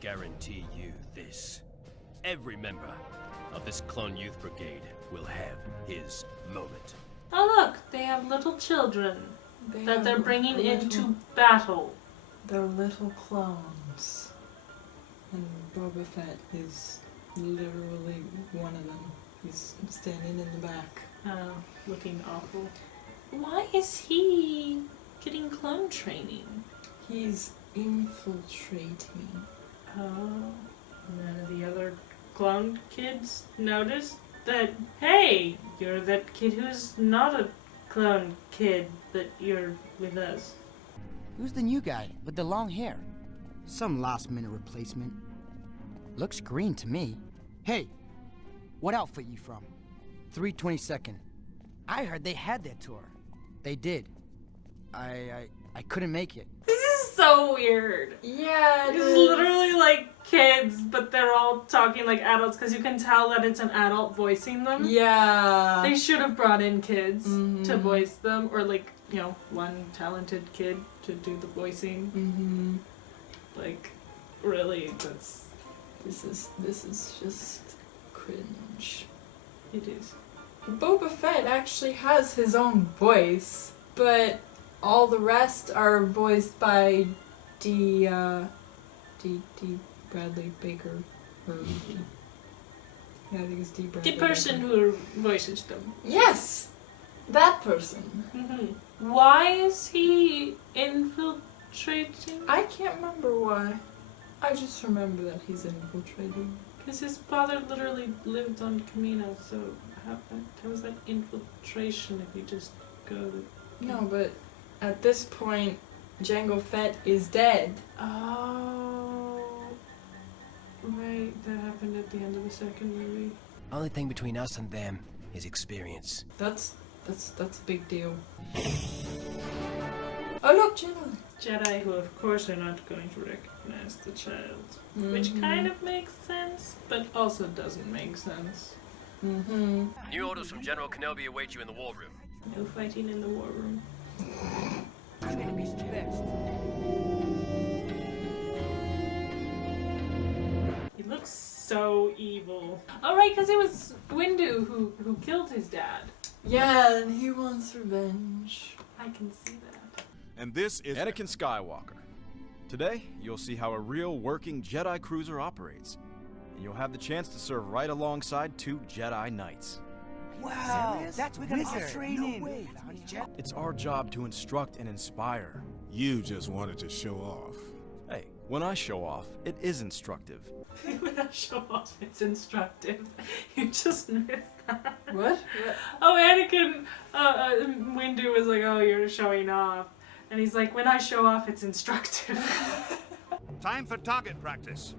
guarantee you this. Every member of this Clone Youth Brigade will have his moment. Oh look, they have little children that they're bringing into battle. They're little clones. And Boba Fett is literally one of them. He's standing in the back. Looking awful. Why is he getting clone training? He's infiltrating. Oh, none of the other clone kids noticed that, hey, you're that kid who's not a clone kid, but you're with us. Who's the new guy with the long hair? Some last-minute replacement. Looks green to me. Hey, what outfit you from? 322nd. I heard they had their tour. They did. I couldn't make it. This is so weird. Yeah, It's literally like kids, but they're all talking like adults because you can tell that it's an adult voicing them. Yeah. They should have brought in kids to voice them, or like, you know, one talented kid to do the voicing. Like, really, This is just cringe. it is. Boba Fett actually has his own voice, but all the rest are voiced by D. Bradley Baker. Or yeah, I think it's D. Bradley The person Baker. who voices them. Yes! That person. Why is he infiltrating? I can't remember why. I just remember that he's infiltrating. Because his father literally lived on Camino, so how is that infiltration if you just go to... No, but at this point, Jango Fett is dead. Oh... Right, that happened at the end of the second movie. Only thing between us and them is experience. That's a big deal. Oh look, Jedi! Jedi who of course are not going to recognize the child. Which kind of makes sense, but also doesn't make sense. New orders from General Kenobi await you in the war room. No fighting in the war room. He looks so evil. Oh right, because it was Windu who killed his dad. Yeah, and he wants revenge. I can see that. And this is Anakin Skywalker. Today, you'll see how a real working Jedi cruiser operates. And you'll have the chance to serve right alongside 2 Jedi Knights. Wow, that's we're gonna get training. No way. It's our job to instruct and inspire. You just wanted to show off. Hey, when I show off, it is instructive. When I show off, it's instructive. You just missed that. What? Oh, Anakin, Windu was like, oh, you're showing off. And he's like, when I show off, it's instructive. Time for target practice.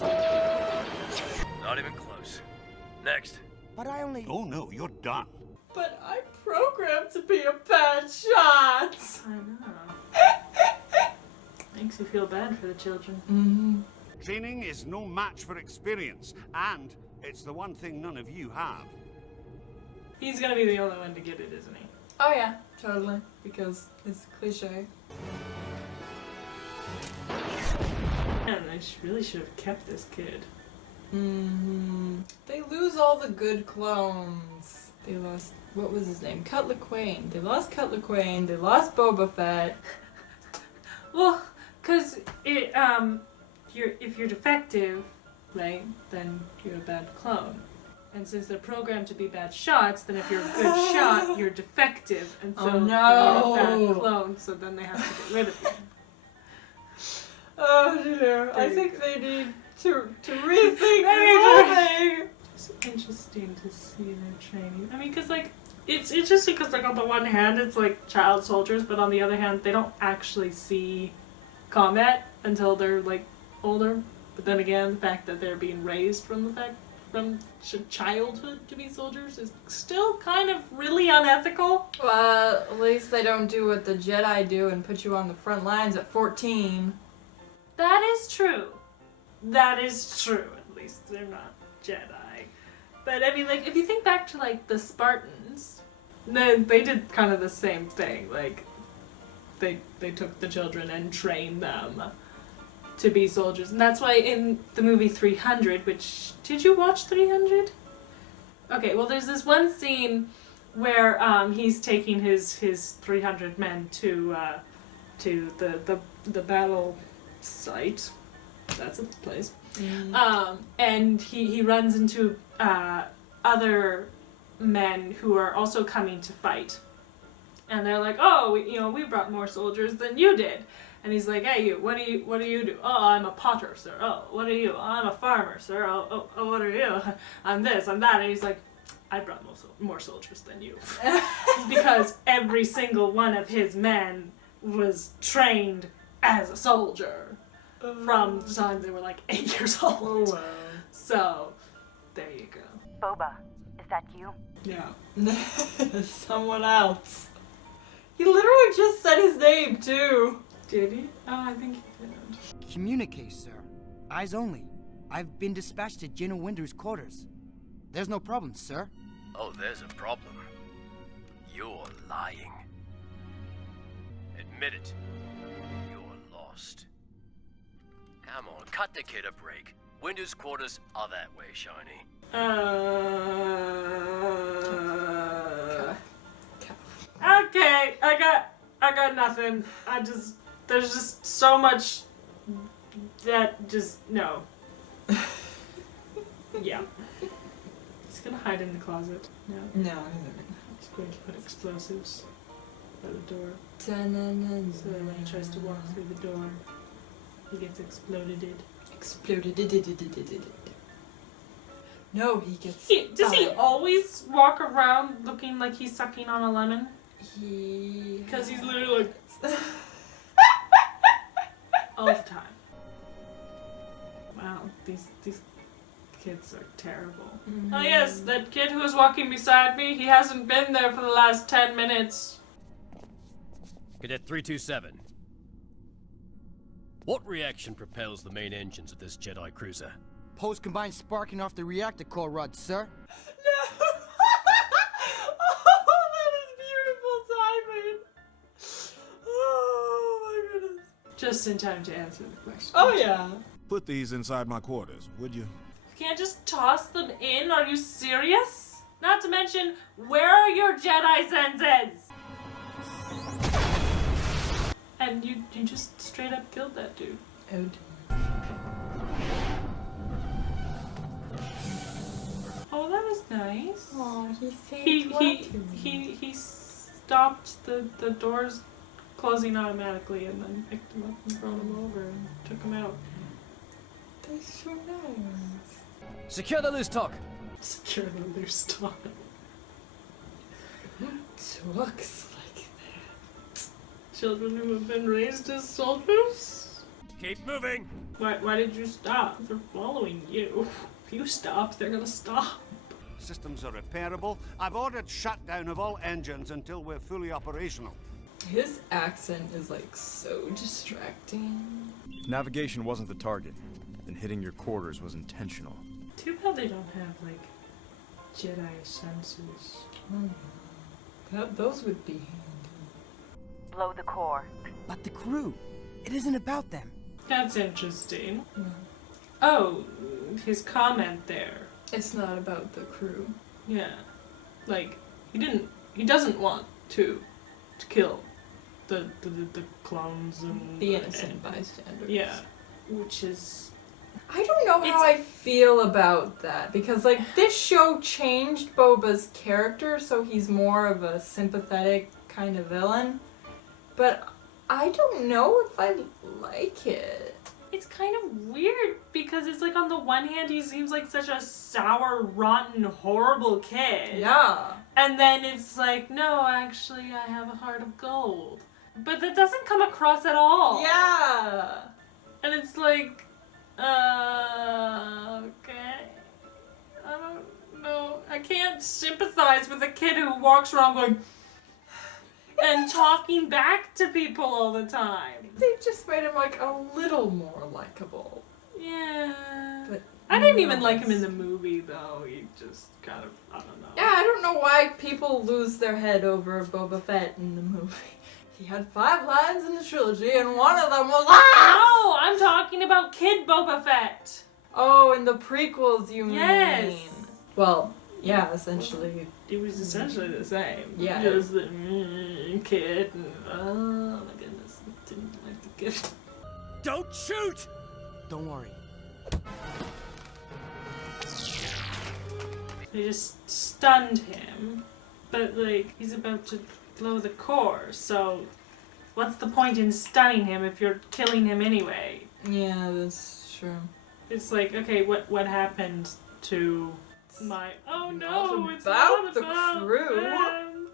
Not even close. Next. But I only... Oh no, you're done. But I'm programmed to be a bad shot! I know. Makes you feel bad for the children. Training is no match for experience, and it's the one thing none of you have. He's gonna be the only one to get it, isn't he? Oh yeah, totally. Because it's cliche. Man, I really should have kept this kid. They lose all the good clones. They lost, what was his name? Cutler Quain. They lost Cutler Quain. They lost Boba Fett. Well, cause it, if you're defective, right, then you're a bad clone. And since they're programmed to be bad shots, then if you're a good shot, you're defective. And so Oh, no. you're a bad clone, so then they have to get rid of you. Oh dear. I think they need to rethink this whole thing. It's interesting to see their training. I mean, cause like, it's interesting because like on the one hand, it's like child soldiers, but on the other hand, they don't actually see combat until they're like older. But then again, the fact that they're being raised from childhood to be soldiers is still kind of really unethical. Well, at least they don't do what the Jedi do and put you on the front lines at 14. That is true. That is true. At least they're not Jedi. But I mean, like, if you think back to like the Spartans, then they did kind of the same thing. Like, they took the children and trained them. to be soldiers. And that's why in the movie 300, which, did you watch 300? Okay, well there's this one scene where he's taking his 300 men to the battle site. That's a place. And he runs into other men who are also coming to fight. And they're like, oh, we brought more soldiers than you did. And he's like, hey, you, what do you do? Oh, I'm a potter, sir. Oh, what are you? Oh, I'm a farmer, sir. Oh, what are you? I'm this, I'm that. And he's like, I brought more soldiers than you. Because every single one of his men was trained as a soldier from the time they were like 8 years old. Oh, wow. So, there you go. Boba, is that you? Yeah. Someone else. He literally just said his name, too. Did he? Oh, I think he did. Communicate, sir. Eyes only. I've been dispatched to General Winter's quarters. There's no problem, sir. Oh, there's a problem. You're lying. Admit it. You're lost. Come on, cut the kid a break. Winter's quarters are that way, Shiny. Okay, I got nothing. There's just so much that just, no. Yeah. He's gonna hide in the closet. No. No, He's going to put explosives by the door. so So that when he tries to walk through the door, he gets exploded. Exploded. No, he gets. Does he always walk around looking like he's sucking on a lemon? Because he's literally like all the time. Wow, these kids are terrible. Mm-hmm. Oh yes, that kid who was walking beside me, he hasn't been there for the last 10 minutes. Cadet 327. What reaction propels the main engines of this Jedi cruiser? Post-combined sparking off the reactor core rod, sir. No! Oh, that is beautiful timing. Oh my goodness. Just in time to answer the question. Oh yeah. Put these inside my quarters, would you? You can't just toss them in? Are you serious? Not to mention, where are your Jedi senses? And you just straight up killed that dude. Oh. Oh, that was nice. Oh, He stopped the doors closing automatically and then picked him up and brought him over and took him out. That's so nice. Secure the loose talk. Secure the loose talk. Looks like that. Children who have been raised as soldiers? Keep moving. Why did you stop? They're following you. If you stop, they're gonna stop. Systems are repairable. I've ordered shutdown of all engines until we're fully operational. His accent is like so distracting. If navigation wasn't the target, then hitting your quarters was intentional. Too bad they don't have, like, Jedi senses. Those would be handy. Blow the core. But the crew, it isn't about them. That's interesting. Oh, his comment there. It's not about the crew. Yeah. Like, he doesn't want to kill the clones and The innocent bystanders. yeah. Which is I don't know how I feel about that because, like, this show changed Boba's character so he's more of a sympathetic kind of villain. But I don't know if I like it. it's kind of weird because it's like on the one hand he seems like such a sour, rotten, horrible kid. Yeah. And then it's like, no, actually I have a heart of gold. But that doesn't come across at all. Yeah. And it's like, okay. I don't know. I can't sympathize with a kid who walks around going and talking back to people all the time. They just made him like a little more likable. Yeah. But I didn't even like him in the movie though. He just kind of, I don't know. Yeah, I don't know why people lose their head over Boba Fett in the movie. He had 5 lines in the trilogy, and one of them was ah! No, I'm talking about Kid Boba Fett. Oh, in the prequels, you Yes. mean? Well, yeah, essentially. It was essentially the same. Yeah. Just the kid. And, oh my goodness, didn't like the kid. Don't shoot! Don't worry. They just stunned him, but like he's about to blow the core. So, what's the point in stunning him if you're killing him anyway? Yeah, that's true. It's like, okay, what happened to my? Oh no, Not it's about not the about crew. them.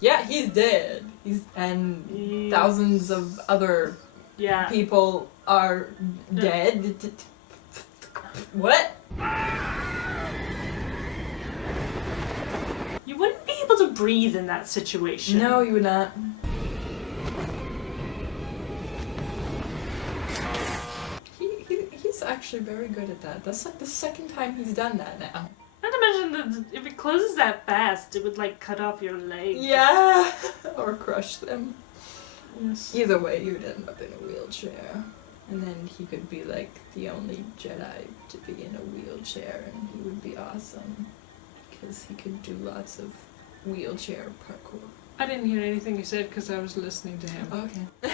Yeah, he's dead. He's- Thousands of other Yeah. people are dead. What? You wouldn't be able to breathe in that situation. No, you would not. He's actually very good at that. That's like the second time he's done that now. Not to mention that if it closes that fast, it would like cut off your legs. Yeah, or crush them. Yes. Either way, you'd end up in a wheelchair. And then he could be like the only Jedi to be in a wheelchair, and he would be awesome. Because he could do lots of wheelchair parkour. I didn't hear anything you said because I was listening to him. Okay.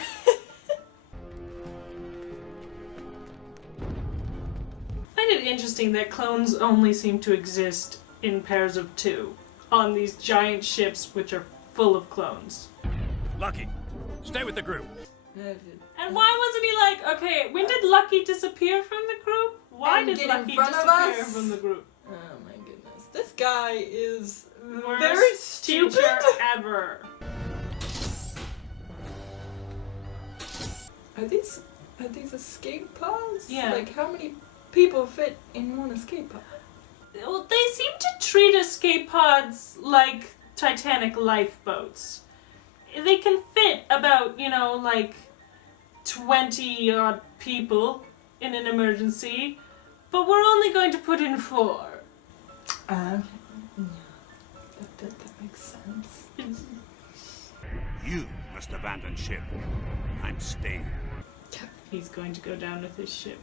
I find it interesting that clones only seem to exist in pairs of 2 on these giant ships which are full of clones. Lucky, stay with the group. And why wasn't he like, okay, when did Lucky disappear from the group? Why And did get in Lucky front of disappear us? from the group? Oh my goodness. This guy is Worst very stupid. teacher ever. Are these escape pods? Yeah. Like how many people fit in one escape pod? Well, they seem to treat escape pods like Titanic lifeboats. They can fit about, like 20 odd people in an emergency, but we're only going to put in 4. Yeah. That makes sense. You must abandon ship. I'm staying. He's going to go down with his ship.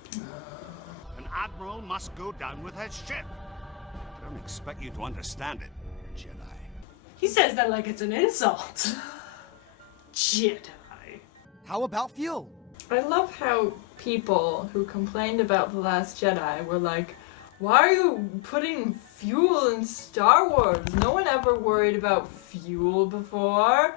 An admiral must go down with his ship. I don't expect you to understand it, Jedi. He says that like it's an insult. Jedi. How about fuel? I love how people who complained about The Last Jedi were like, why are you putting fuel in Star Wars? No one ever worried about fuel before.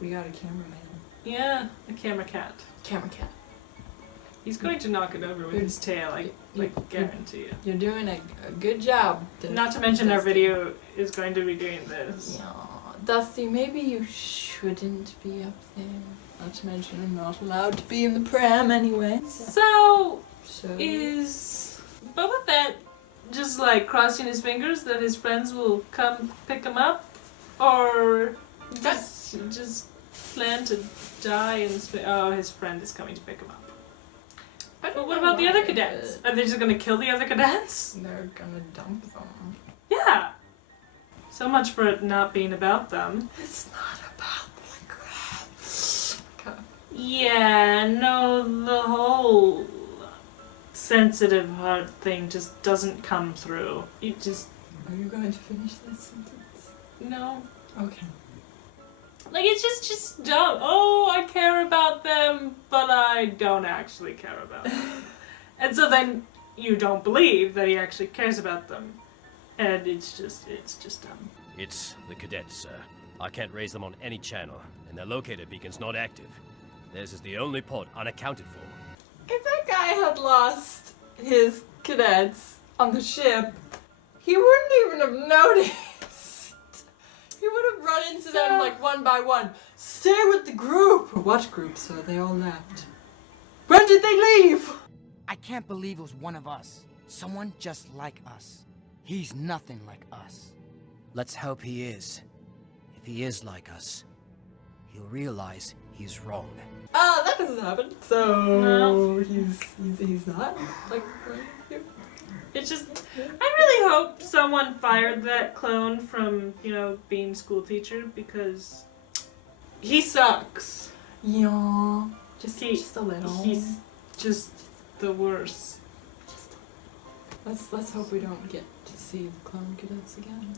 We got a cameraman. Yeah, a camera cat. Camera cat. He's going to knock it over with his tail, I guarantee it. You're doing a good job. Not to mention our Dusty. video is going to be doing this. Yeah. Dusty, maybe you shouldn't be up there. Not to mention I'm not allowed to be in the pram anyway. So, So is Boba Fett just like crossing his fingers that his friends will come pick him up? Or just plan to die in space? Oh, his friend is coming to pick him up. I don't But what know about the why, other cadets? Are they just gonna kill the other cadets? but They're gonna dump them. Yeah. So much for it not being about them. It's not about the crap. Yeah, no, the whole sensitive heart thing just doesn't come through. It just, Are you going to finish that sentence? no. Okay. Like, it's just dumb. Oh, I care about them, but I don't actually care about them. And so then you don't believe that he actually cares about them. And it's just dumb. It's the cadets, sir. I can't raise them on any channel, and their locator beacon's not active. Theirs is the only pod unaccounted for. If that guy had lost his cadets on the ship, he wouldn't even have noticed. He would have run into them like one by one. Stay with the group! What group, sir? They all left. When did they leave? I can't believe it was one of us. Someone just like us. He's nothing like us. Let's hope he is. If he is like us, he'll realize he's wrong. That doesn't happen. So No. he's not like. It's just, I really hope someone fired that clone from, you know, being school teacher because he sucks. Yeah, just a little. He's just the worst. Let's hope we don't get to see the clone cadets again.